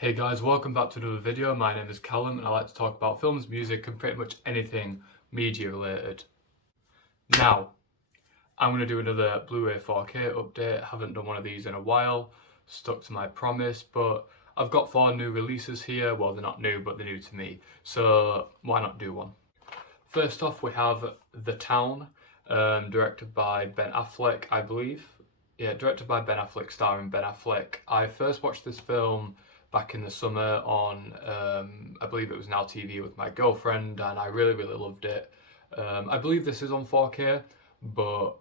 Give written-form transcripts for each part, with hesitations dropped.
Hey guys, welcome back to another video. My name is Callum and I like to talk about films, music and pretty much anything media related. Now, I'm going to do another Blu-ray 4K update. Haven't done one of these in a while, stuck to my promise, but I've got 4 new releases here. Well, they're not new, but they're new to me, so why not do one? First off, we have The Town, directed by Ben Affleck, I believe. Yeah, directed by Ben Affleck, starring Ben Affleck. I first watched this film back in the summer on, I believe it was Now TV with my girlfriend, and I really loved it. I believe this is on 4K, but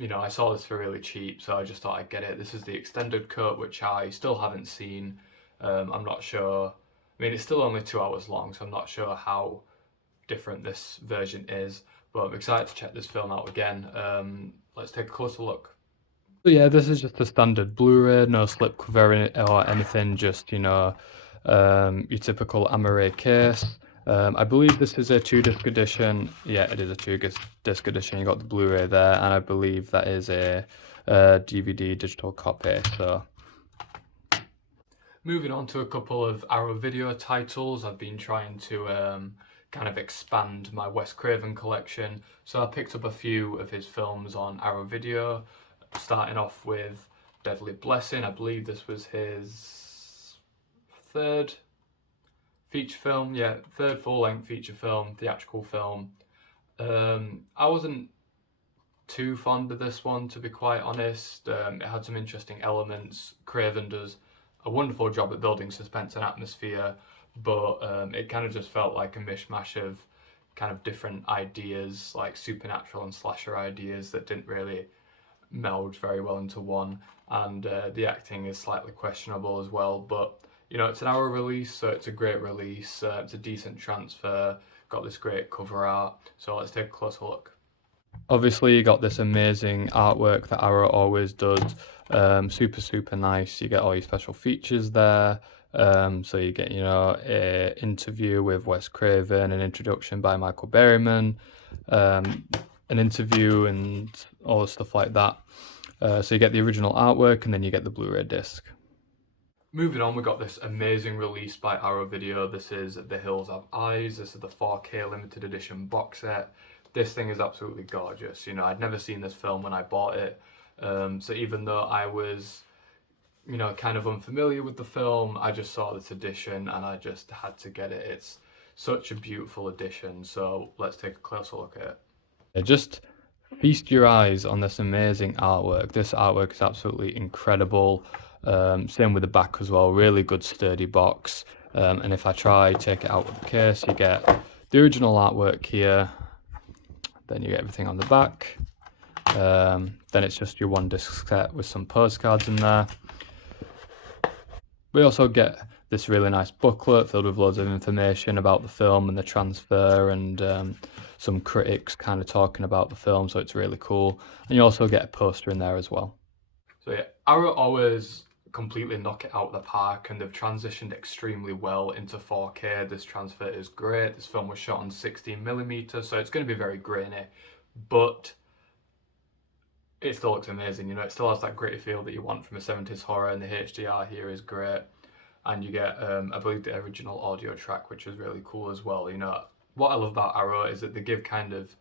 I saw this for really cheap, so I just thought I'd get it. This is the extended cut, which I still haven't seen. I'm not sure. I mean, it's still only 2 hours long, so I'm not sure how different this version is, but I'm excited to check this film out again. Let's take a closer look. So yeah, this is just a standard Blu-ray, no slipcover or anything, just your typical Amaray case. I believe this is a 2-disc edition. Yeah, it is a 2-disc edition. You got the Blu-ray there, and I believe that is a DVD digital copy. So moving on to a couple of Arrow Video titles, I've been trying to kind of expand my Wes Craven collection, so I picked up a few of his films on Arrow Video, starting off with Deadly Blessing. I believe this was his third feature film, yeah, third full-length feature film, theatrical film. I wasn't too fond of this one, to be quite honest. It had some interesting elements. Craven does a wonderful job at building suspense and atmosphere, but it kind of just felt like a mishmash of kind of different ideas, like supernatural and slasher ideas that didn't really meld very well into one, and the acting is slightly questionable as well, but it's an hour release, so it's a great release. It's a decent transfer, got this great cover art, so let's take a closer look. Obviously, you got this amazing artwork that Arrow always does. Super nice. You get all your special features there. So you get, a interview with Wes Craven, an introduction by Michael Berryman, an interview and all the stuff like that. So you get the original artwork and then you get the Blu-ray disc. Moving on, we got this amazing release by Arrow Video. This is The Hills Have Eyes. This is the 4K limited edition box set. This thing is absolutely gorgeous. I'd never seen this film when I bought it. So even though I was, kind of unfamiliar with the film, I just saw this edition and I just had to get it. It's such a beautiful edition. So let's take a closer look at it. Just feast your eyes on this amazing artwork. This artwork is absolutely incredible. Same with the back as well. Really good sturdy box. And if I take it out of the case, you get the original artwork here. Then you get everything on the back. Then it's just your 1-disc set with some postcards in there. We also get this really nice booklet filled with loads of information about the film and the transfer, and some critics kind of talking about the film, so it's really cool. And you also get a poster in there as well. So yeah, Arrow always completely knock it out of the park, and they've transitioned extremely well into 4K. This transfer is great. This film was shot on 16mm, so it's going to be very grainy, but it still looks amazing. It still has that gritty feel that you want from a 70s horror, and the HDR here is great. And you get, I believe, the original audio track, which is really cool as well. What I love about Arrow is that they give kind of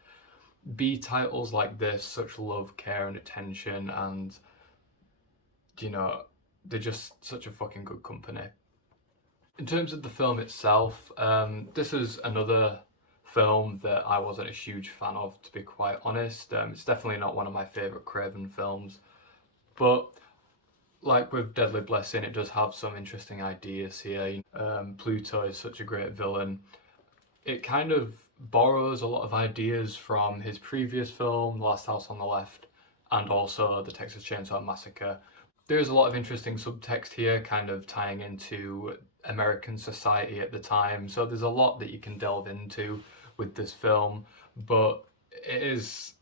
B titles like this such love, care, and attention, and they're just such a fucking good company. In terms of the film itself, this is another film that I wasn't a huge fan of, to be quite honest. It's definitely not one of my favourite Craven films, but like with Deadly Blessing, it does have some interesting ideas here. Pluto is such a great villain. It kind of borrows a lot of ideas from his previous film, Last House on the Left, and also the Texas Chainsaw Massacre. There's a lot of interesting subtext here, kind of tying into American society at the time, so there's a lot that you can delve into with this film, but it is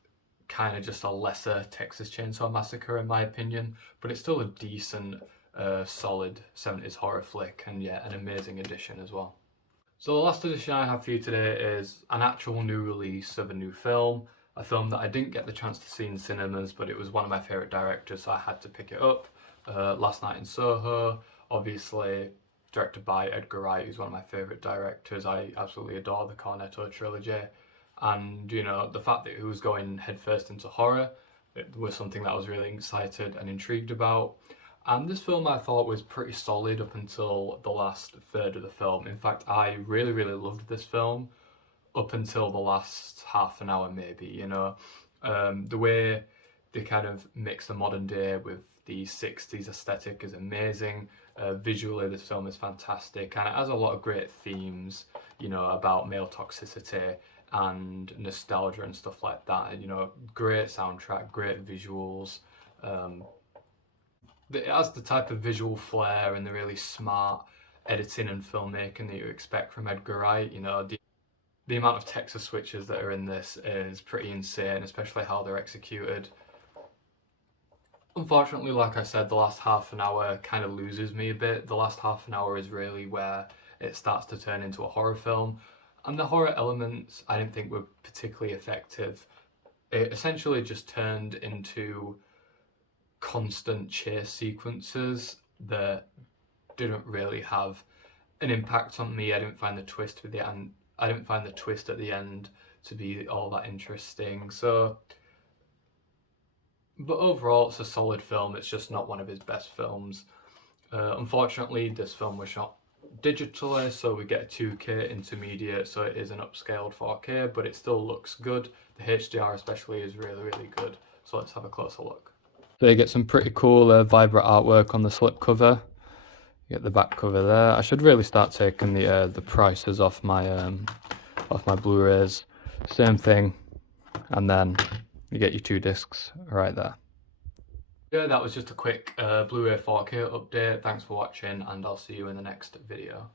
kind of just a lesser Texas Chainsaw Massacre in my opinion, but it's still a decent, solid 70s horror flick, and yeah, an amazing addition as well. So the last edition I have for you today is an actual new release of a new film, a film that I didn't get the chance to see in cinemas, but it was one of my favourite directors, so I had to pick it up. Last Night in Soho, obviously directed by Edgar Wright, who's one of my favourite directors. I absolutely adore the Cornetto trilogy. And, you know, the fact that he was going headfirst into horror, it was something that I was really excited and intrigued about. And this film I thought was pretty solid up until the last third of the film. In fact, I really, really loved this film up until the last half an hour maybe, you know. The way they kind of mix the modern day with the 60s aesthetic is amazing. Visually, this film is fantastic, and it has a lot of great themes, you know, about male toxicity and nostalgia and stuff like that. And, you know, great soundtrack, great visuals. It has the type of visual flair and the really smart editing and filmmaking that you expect from Edgar Wright. You know, the amount of Texas switches that are in this is pretty insane, especially how they're executed. Unfortunately, like I said, the last half an hour kind of loses me a bit. The last half an hour is really where it starts to turn into a horror film. And the horror elements I didn't think were particularly effective. It essentially just turned into constant chase sequences that didn't really have an impact on me. I didn't find the twist at the end. I didn't find the twist at the end to be all that interesting. So, but overall, it's a solid film. It's just not one of his best films. Unfortunately, this film was shot digitally, so we get a 2K intermediate, so it is an upscaled 4K, but it still looks good. The HDR especially is really, really good. So let's have a closer look. So you get some pretty cool vibrant artwork on the slipcover. You get the back cover there. I should really start taking the prices off my Blu-rays. Same thing, and then you get your 2 discs right there. Yeah, that was just a quick Blu-ray 4K update. Thanks for watching, and I'll see you in the next video.